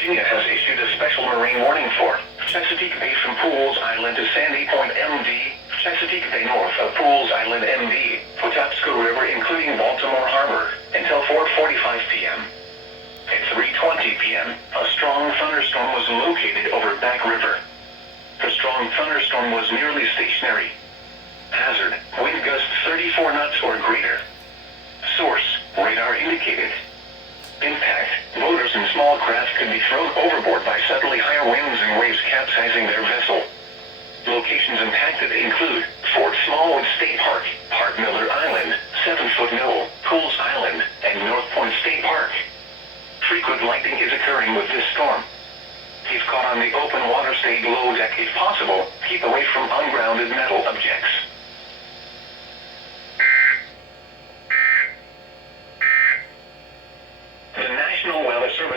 Virginia has issued a special marine warning for Chesapeake Bay from Pools Island to Sandy Point MD, Chesapeake Bay north of Pools Island MD, Patapsco River including Baltimore Harbor, until 4:45 p.m. At 3:20 p.m., a strong thunderstorm was located over Back River. The strong thunderstorm was nearly stationary. Hazard, wind gusts 34 knots or greater. Source, radar indicated. Impact, boaters and small craft could be thrown overboard by suddenly higher winds and waves capsizing their vessel. Locations impacted include Fort Smallwood State Park, Park Miller Island, 7-Foot Knoll, Pools Island, and North Point State Park. Frequent lightning is occurring with this storm. If caught on the open water, stay below deck if possible. Keep away from ungrounded metal objects.